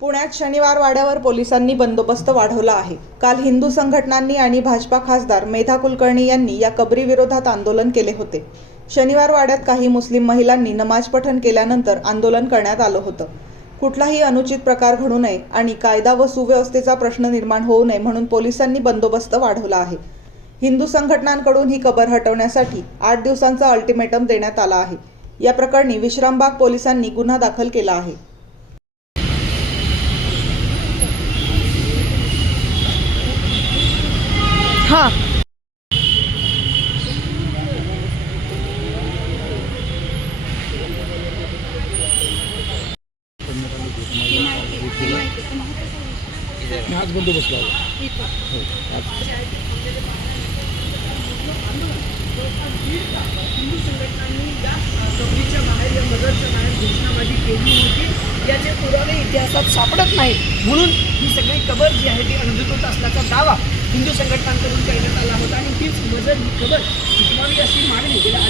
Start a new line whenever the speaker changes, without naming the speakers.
पुण्यात शनिवार वाड्यावर पोलिसांनी बंदोबस्त वाढवला आहे. काल हिंदू संघटनांनी आणि भाजपा खासदार मेधा कुलकर्णी यांनी या कबरीविरोधात आंदोलन केले होते. शनिवार वाड्यात काही मुस्लिम महिलांनी नमाज पठण केल्यानंतर आंदोलन करण्यात आलं होतं. कुठलाही अनुचित प्रकार घडू नये आणि कायदा व सुव्यवस्थेचा प्रश्न निर्माण होऊ नये म्हणून पोलिसांनी बंदोबस्त वाढवला आहे. हिंदू संघटनांकडून ही कबर हटवण्यासाठी आठ दिवसांचा अल्टिमेटम देण्यात आला आहे. या प्रकरणी विश्रामबाग पोलिसांनी गुन्हा दाखल केला आहे.
हां.
आज बंदोबस्त लावला
हिंदू बाहेर केली होती याचे पुरावे इतिहासात सापडत नाही म्हणून ही सगळी कबर जी आहे ती अनधिकृत असल्याचा दावा हिंदू संघटनांकडून करण्यात आला होता आणि तीच मजल खबर कबर टिकवावी अशी मागणी गेल्या